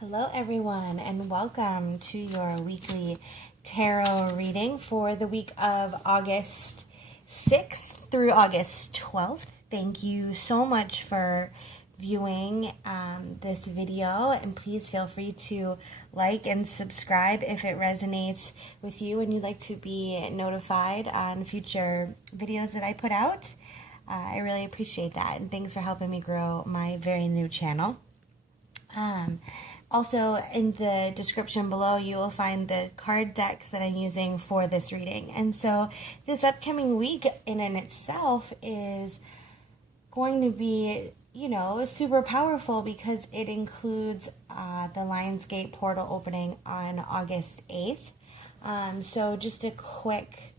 Hello everyone and welcome to your weekly tarot reading for the week of August 6th through August 12th. Thank you so much for viewing this video, and please feel free to like and subscribe if it resonates with you and you'd like to be notified on future videos that I put out. I really appreciate that, and thanks for helping me grow my very new channel. Also, in the description below, you will find the card decks that I'm using for this reading. And so this upcoming week in and itself is going to be, super powerful because it includes the Lionsgate portal opening on August 8th. So just a quick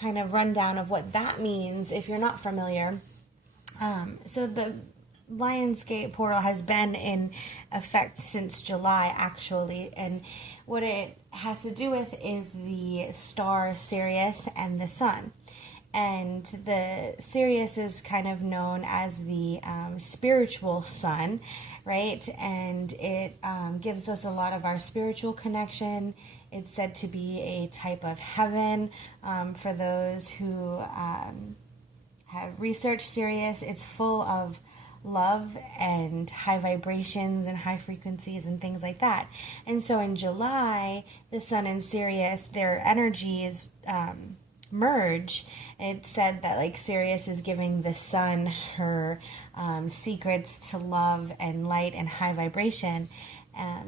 kind of rundown of what that means if you're not familiar. So the Lionsgate portal has been in effect since July, actually, and what it has to do with is the star Sirius and the sun. And the Sirius is kind of known as the spiritual sun, right? And it gives us a lot of our spiritual connection. It's said to be a type of heaven for those who have researched Sirius. It's full of love and high vibrations and high frequencies and things like that. And so in July, the sun and Sirius, their energies merge. It's said that like Sirius is giving the sun her secrets to love and light and high vibration,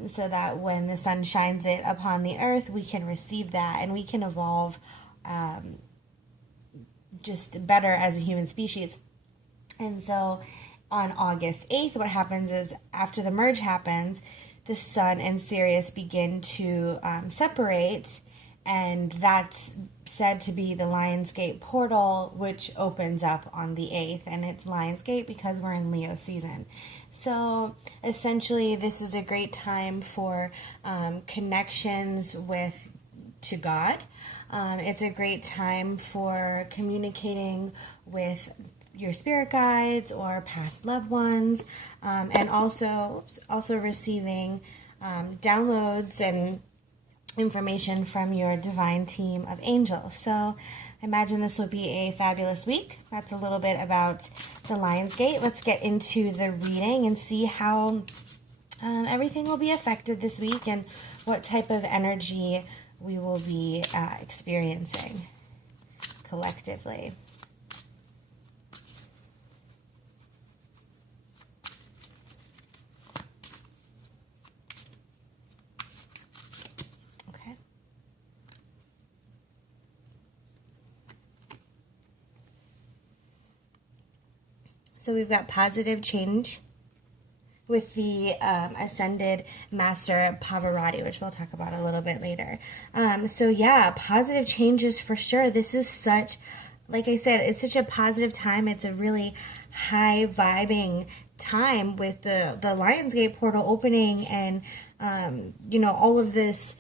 so that when the sun shines it upon the earth, we can receive that and we can evolve just better as a human species. And so on August 8th, what happens is after the merge happens, the sun and Sirius begin to separate, and that's said to be the Lionsgate portal, which opens up on the 8th, and it's Lionsgate because we're in Leo season. So essentially, this is a great time for connections to God. It's a great time for communicating with your spirit guides or past loved ones, and also receiving downloads and information from your divine team of angels. So I imagine this will be a fabulous week. That's a little bit about the Lionsgate. Let's get into the reading and see how everything will be affected this week and what type of energy we will be experiencing collectively. So we've got positive change with the Ascended Master Pavarotti, which we'll talk about a little bit later. So yeah, positive changes for sure. This is such, like I said, it's such a positive time. It's a really high vibing time with the Lionsgate portal opening and, all of this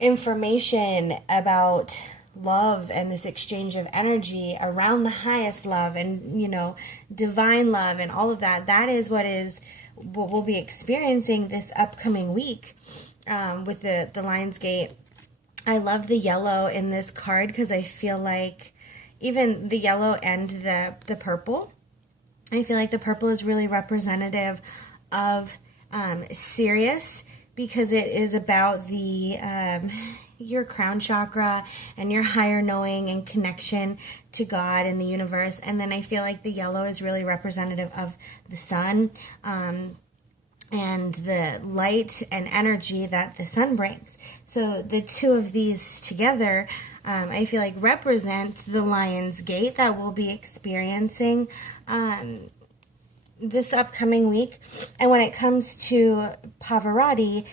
information about love and this exchange of energy around the highest love and divine love and all of that. That is what we'll be experiencing this upcoming week with the Lionsgate. I love the yellow in this card because I feel like even the yellow and the purple, I feel like the purple is really representative of Sirius, because it is about the your crown chakra and your higher knowing and connection to God and the universe. And then I feel like the yellow is really representative of the sun and the light and energy that the sun brings. So the two of these together, I feel like represent the Lionsgate that we'll be experiencing this upcoming week. And when it comes to Pavarotti,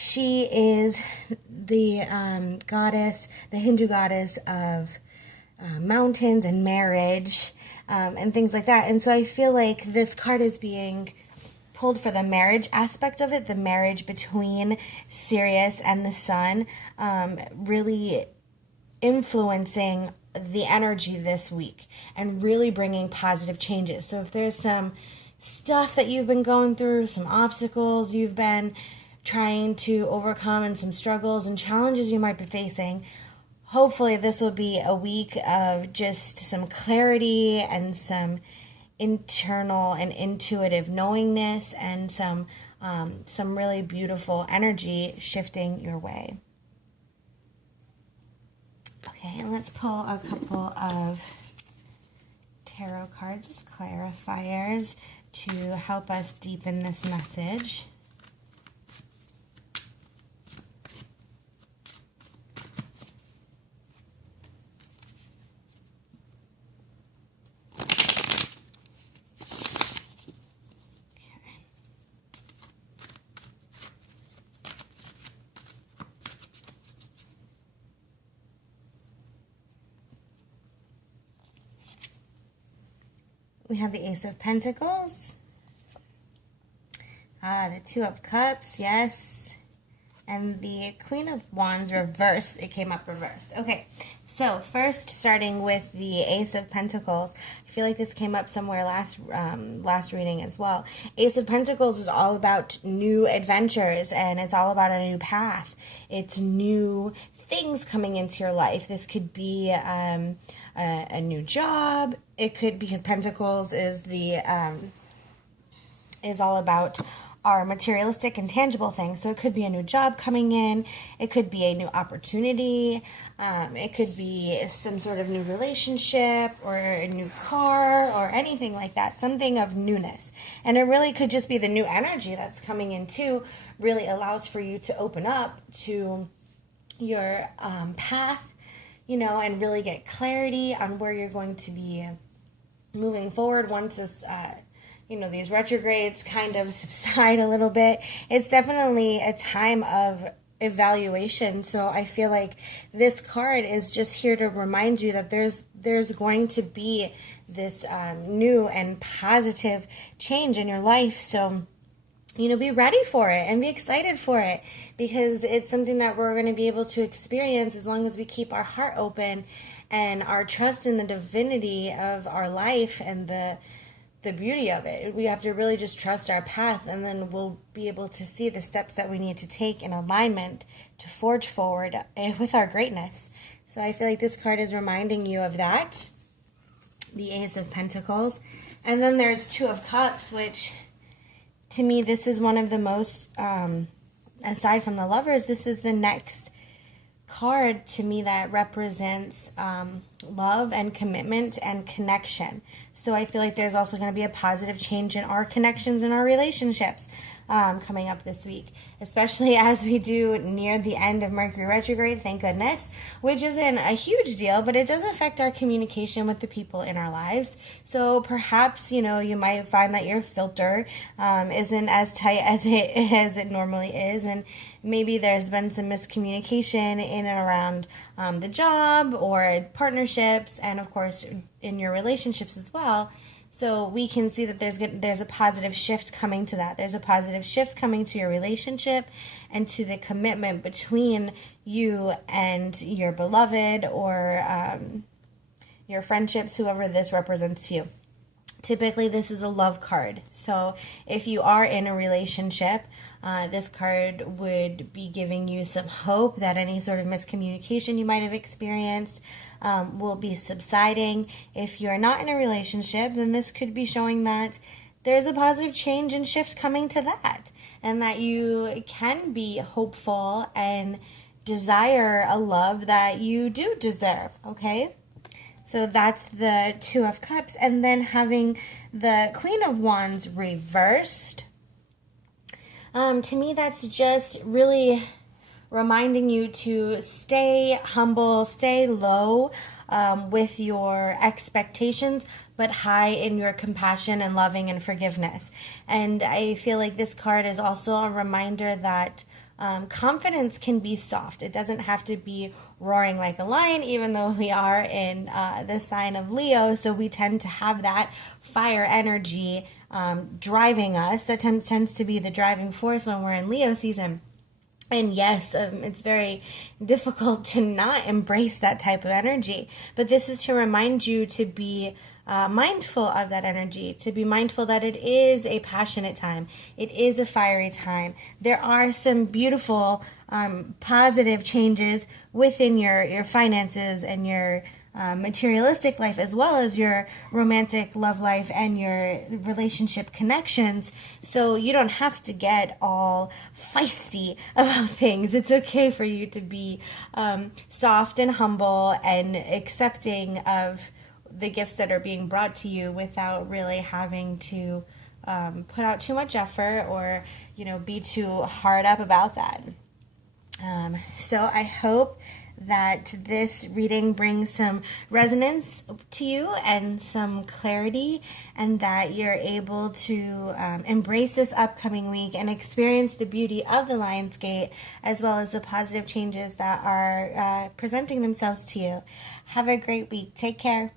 she is the goddess, the Hindu goddess of mountains and marriage and things like that. And so I feel like this card is being pulled for the marriage aspect of it, the marriage between Sirius and the sun, really influencing the energy this week and really bringing positive changes. So if there's some stuff that you've been going through, some obstacles you've been trying to overcome, and some struggles and challenges you might be facing. Hopefully this will be a week of just some clarity and some internal and intuitive knowingness, and some really beautiful energy shifting your way. Okay, let's pull a couple of tarot cards as clarifiers to help us deepen this message. We have the Ace of Pentacles, the Two of Cups, yes, and the Queen of Wands reversed. It came up reversed. Okay, so first starting with the Ace of Pentacles, I feel like this came up somewhere last reading as well. Ace of Pentacles is all about new adventures, and it's all about a new path. It's new things coming into your life. This could be a new job. It could, because Pentacles is is all about our materialistic and tangible things. So it could be a new job coming in. It could be a new opportunity. It could be some sort of new relationship or a new car or anything like that. Something of newness. And it really could just be the new energy that's coming in too. Really allows for you to open up to your path, and really get clarity on where you're going to be moving forward once this, these retrogrades kind of subside a little bit. It's definitely a time of evaluation. So I feel like this card is just here to remind you that there's going to be this new and positive change in your life. So be ready for it and be excited for it, because it's something that we're going to be able to experience as long as we keep our heart open and our trust in the divinity of our life and the beauty of it. We have to really just trust our path, and then we'll be able to see the steps that we need to take in alignment to forge forward with our greatness. So I feel like this card is reminding you of that, the Ace of Pentacles. And then there's Two of Cups, which, to me, this is one of the most, aside from the Lovers, this is the next card to me that represents love and commitment and connection. So I feel like there's also going to be a positive change in our connections and our relationships coming up this week, especially as we do near the end of Mercury retrograde, thank goodness, which isn't a huge deal, but it does affect our communication with the people in our lives. So perhaps, you might find that your filter isn't as tight as it normally is, and maybe there's been some miscommunication in and around the job or partnerships, and of course in your relationships as well. So we can see that there's a positive shift coming to that. There's a positive shift coming to your relationship and to the commitment between you and your beloved or your friendships, whoever this represents to you. Typically, this is a love card. So if you are in a relationship, this card would be giving you some hope that any sort of miscommunication you might have experienced will be subsiding. If you're not in a relationship, then this could be showing that there's a positive change and shift coming to that, and that you can be hopeful and desire a love that you do deserve, okay? So that's the Two of Cups. And then having the Queen of Wands reversed, to me, that's just really reminding you to stay humble, stay low with your expectations, but high in your compassion and loving and forgiveness. And I feel like this card is also a reminder that confidence can be soft. It doesn't have to be roaring like a lion, even though we are in the sign of Leo. So we tend to have that fire energy driving us. That tends to be the driving force when we're in Leo season. And yes, it's very difficult to not embrace that type of energy. But this is to remind you to be mindful of that energy, to be mindful that it is a passionate time. It is a fiery time. There are some beautiful, positive changes within your finances and your materialistic life, as well as your romantic love life and your relationship connections. So you don't have to get all feisty about things. It's okay for you to be soft and humble and accepting of the gifts that are being brought to you without really having to put out too much effort or, be too hard up about that. So I hope that this reading brings some resonance to you and some clarity, and that you're able to embrace this upcoming week and experience the beauty of the Lionsgate, as well as the positive changes that are presenting themselves to you. Have a great week. Take care.